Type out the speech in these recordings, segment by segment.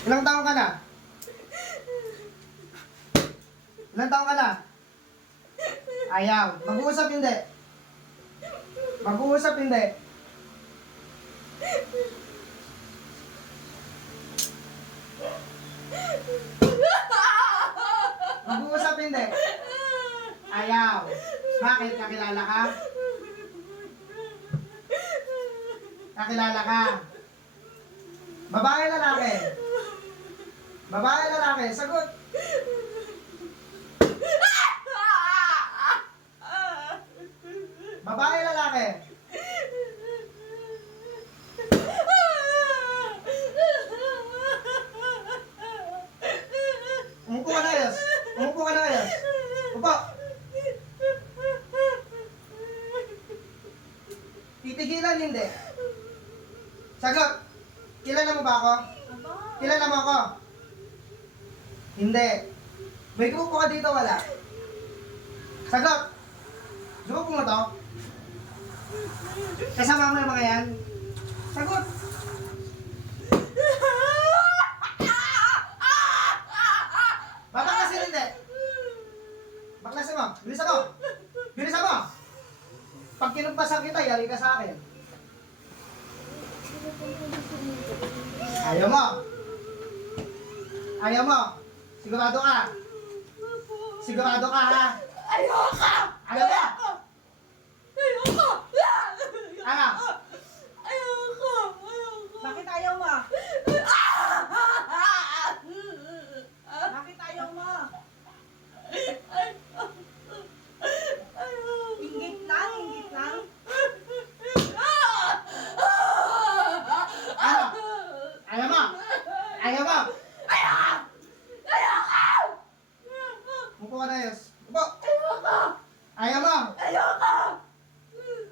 Ilang taon ka na? Ilang taon ka na? Ayaw. Mag-uusap hindi. Mag-uusap hindi. Mag-uusap hindi. Ayaw. Bakit? Kakilala ka? Kakilala ka? Babae lalaki? Babae lalaki? Sagot. Babae lalaki? Umupo ka na, Ayos. Umupo ka na, Ayos. Upo. Titigilan hindi. Sagot. Kilala mo ba ako? Kilala mo ako? Hindi. May grupo ka dito, wala? Sagot. Grupo mo to? Kasama mo yung mga yan? Sagot. Babaklasin hindi. Baklasin mo. Bilisan mo. Bilisan mo. Pag kinumpasan kita, yari ka sa akin. Ayaw mo. Ayaw mo. Sigurado ka. Sigurado ka, ha? Ayoko! Ayaw mo. Ayoko! Ano? Ayoko! Bakit ayaw mo? Bakit ayaw mo? Inggit lang, inggit lang. Ano? Ayaw mo. Ayaw mo. Upo ka na, Ayos. Upo. Ayaw mo. Ayoko!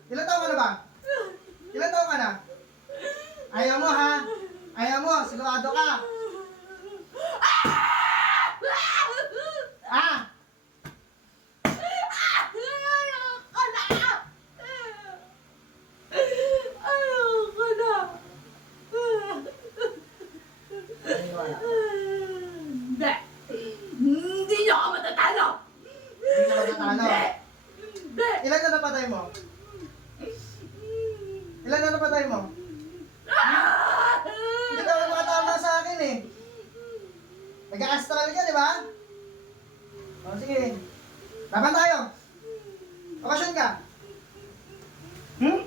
Ilan taon ka na ba? Ilan taon ka na? Ayaw mo, ha? Ayaw mo. Sigurado ka. Ha? Ayoko na! Ayoko na! Hindi! Hindi niyo ako matatalo! Hindi ka matatalo. Hindi! Ilan na napatay mo? Ilan na napatay mo? Hindi ka makatama sa akin, eh. Nag-astral ka, di ba? O, sige. Laban tayo. Bakasyon ka. Hmm?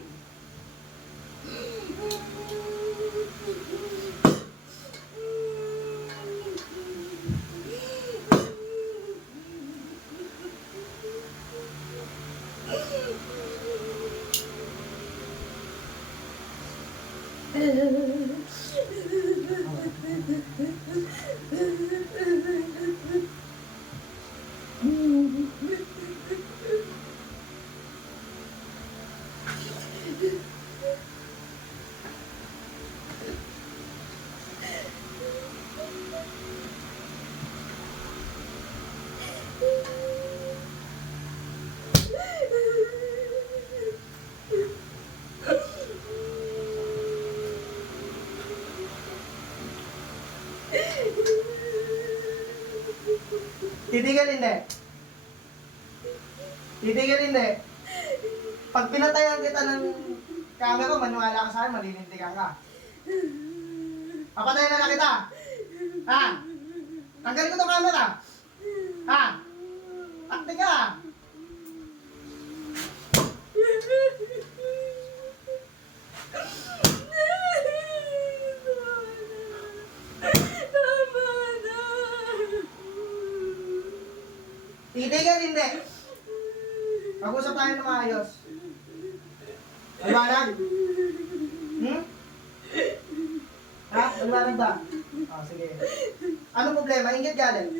Titigil hindi. Titigil hindi. Pag pinatayan kita ng camera, maniwala ka sa akin, malilintikan ka. Papatayin na lang kita. Ha? Tanggalin ko itong camera. Ha? Takti ka. Titigil hindi. Mag-usap tayo ng maayos. Maliwanag? Hmm? Ha? Maliwanag ba? Oh, sige. Anong problema? Inggit galit?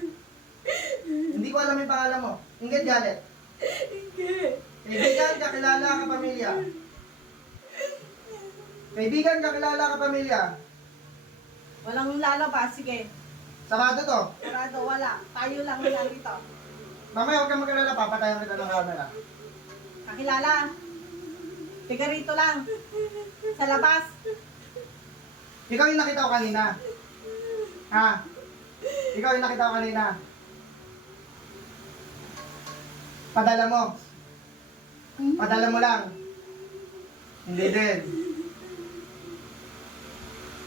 Hindi ko alam yung pangalan mo. Inggit galit? Kaibigan, kakilala ka pamilya. Kaibigan, kakilala ka pamilya. Walang lalabas, sige. Sarado to. Sarado, wala. Tayo lang yan dito. Mamaya huwag kang magalala, papatayan kita ng camera. Kakilala. Tiga rito lang. Sa labas. Ikaw yung nakita ko kanina. Ha? Ikaw yung nakita ko kanina. Padala mo. Padala mo lang. Hindi din.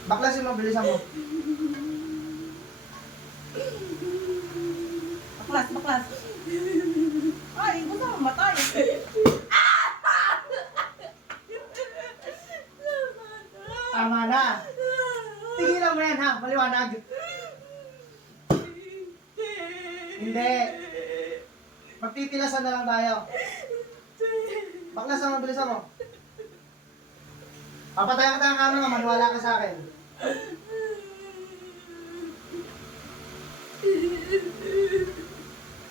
Baklasin mo, bilisan mo. Baklas, baklas. Ay, gusto mo matay. Tama na. Tigilan mo yan ha, maliwanag. Hindi. Magtitilasan na lang tayo. Baklasan mo, bilisan mo. Papatayan kita ng camera, maniwala ka sa akin.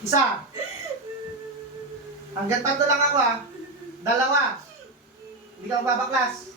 Isa. Hanggang tatlo lang ako ha. Dalawa. Hindi ka mababaklas.